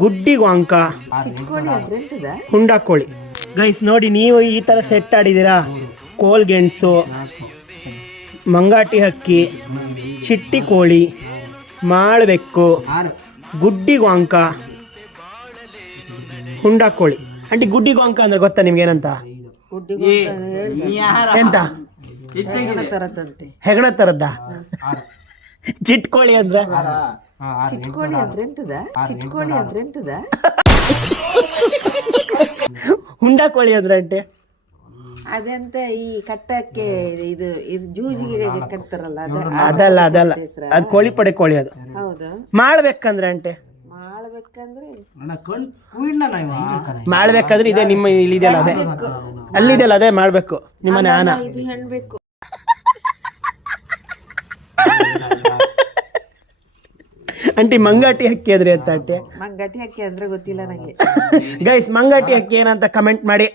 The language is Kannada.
ಗುಡ್ಡಿ ವಾಂಕ, ಚಿಟ್ಕೋಳಿ ಅಂದ್ರೆ ಎಂತದ? ಹುಂಡ ಕೋಳಿ. ಗೈಸ್ ನೋಡಿ, ನೀವು ಈ ಥರ ಸೆಟ್ ಆಡಿದ್ದೀರಾ. ಕೋಲ್ಗೆಣಸು, ಮಂಗಾಟಿ ಹಕ್ಕಿ, ಚಿಟ್ಟಿ ಕೋಳಿ, ಮಾಳ್ಬೆಕ್ಕು, ಗುಡ್ಡಿ ವಾಂಕ, ಹುಂಡ ಕೋಳಿ. ಆಂಟಿ ಗುಡ್ಡಿ ವಾಂಕ ಅಂದ್ರೆ ಗೊತ್ತಾ ನಿಮ್ಗೆ ಏನಂತ? ಎಂತ? ಹೆಗಣ ತರದ್ದ. ಚಿಟ್ಕೋಳಿ ಅಂದ್ರೆ ಚಿಟ್ಕೋಳಿ ಅಂದ್ರೆ ಎಂತದ? ಚಿಟ್ಕೋಳಿ ಅಂದ್ರೆ ಎಂತದ? ಹುಂಡ ಕೋಳಿ ಅಂದ್ರೆ ಆಂಟಿ ಅದಂತ ಈ ಕಟ್ಟಕ್ಕೆ ಇದು ಇದು ಜೂಜಿಗೆ ಕಟ್ತಾರಲ್ಲ ಅದಲ್ಲ ಅದಲ್ಲ, ಅದು ಕೋಳಿ ಪಡೆ ಕೋಳಿ. ಅದು ಹೌದು. ಮಾಡ್ಬೇಕಂದ್ರೆ ಆಂಟಿ ಮಾಡ್ಬೇಕಂದ್ರೆ ಮಾಡ್ಬೇಕಾದ್ರೆ ಇದೆ ನಿಮ್ಮ ಇಲ್ಲಿದೆಯಲ್ಲ, ಅದೇ ಅಲ್ಲಿದೆಯಲ್ಲ, ಅದೇ ಮಾಡ್ಬೇಕು. ನಿಮ್ಮನೆ ಆನ ಇದು ಹೆಣ್ಬೇಕು. ಆಂಟಿ ಮಂಗಾಟಿ ಹಕ್ಕಿ ಆದ್ರೆ ಅಂತ ಆಂಟಿ? ಮಂಗಟಿ ಹಕ್ಕಿ ಅಂದ್ರೆ ಗೊತ್ತಿಲ್ಲ ನಂಗೆ. ಗೈಸ್ ಮಂಗಾಟಿ ಹಕ್ಕಿ ಏನಂತ ಕಮೆಂಟ್ ಮಾಡಿ.